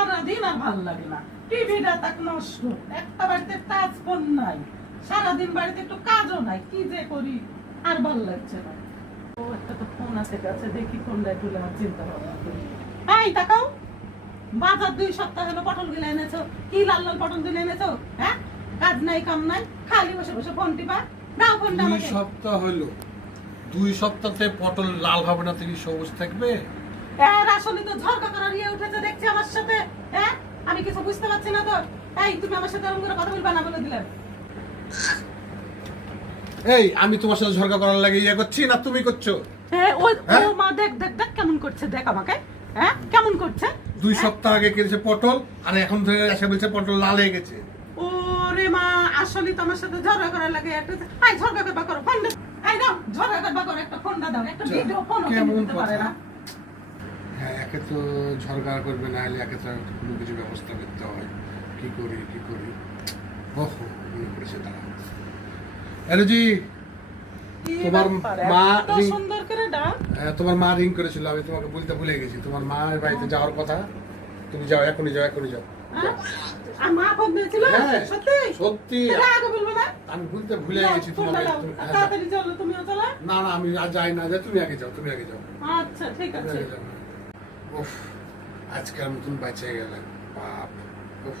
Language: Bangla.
সারাদিন আর ভালো লাগে না, টিভিটা তাক নষ্ট, একটা বাড়িতে টাচ ফোন নাই, সারাদিন বাড়িতে একটু কাজও নাই, কি যে করি আর ভালো লাগছে না। ও একটা তো ফোন আছে কাছে, দেখি ফোনটা একটু আমার চিন্তা ভাবনা করি। এই তাকাও, বাজার 2 সপ্তাহ হলো পটল গুলো এনেছো, কি লাল লাল পটল গুলো এনেছো? হ্যাঁ, কাজ নাই কাম নাই, খালি বসে বসে ফোন টিপা। দাও ফোনটা 2 আমাকে। সপ্তাহ হলো, 2 সপ্তাহে পটল লাল হবে না, তুমি সবুজ থাকবে? এর আসলে তো ঝগড়া করার ইয়ে উঠেছে দেখছি আমার সাথে। হ্যাঁ, আমি কিছু বুঝতে পারছি না তো। এই তুমি আমার সাথে এরকম করে কথা বলবা না বলে দিলাম। এই আমি তোমার সাথে ঝগড়া করার লাগে ইয়ে করছি না তুমি করছো? হ্যাঁ, ওই হ্যাঁ? ও মা দেখ দেখ দেখ কেমন করছে, দেখ আমাকে। হ্যাঁ, কেমন করছে? 2 সপ্তাহ আগে কিনেছে পটল, আর এখন ধরে এসে বলছে পটল লাল হয়ে গেছে। ওরে মা, আসলে তো আমার সাথে ঝগড়া করার লাগে একটা। এই ঝগড়া করবা করো, ফোন দাও। এই দাও, ঝগড়া করবা করো, একটা ফোন দাও, একটা ভিডিও ফোন কেমন দিতে পারে কথা? না। হ্যাঁ, একে তো ঝগড়া করবে না, হলে একে তো কোনো কিছু ব্যবস্থা করতে হয়। কি করি ওহো, মনে পড়েছে তারা। হ্যালো জি, কি তোমার ব্যাপার, মা এত রিং- সুন্দর করে ডাক। তোমার মা রিং করেছিল, আমি তোমাকে বলতে ভুলে গেছি। তোমার মায়ের বাড়িতে যাওয়ার কথা, তুমি যাও, এখনই যাও। হ্যাঁ? আর মা ফোন দিয়েছিল? হ্যাঁ, সত্যি? সত্যি। তাহলে আগে বলবো না? আমি বলতে ভুলে যাও, গেছি ফোনটা তোমাকে। দাও। আর হ্যাঁ, তাড়াতাড়ি চলো, তুমিও চলো। না আমি আর যাই না, তুমি আগে যাও। আচ্ছা, ঠিক আছে। উফ, আজকের মতন বেঁচে গেলেন, বাপ। উফ।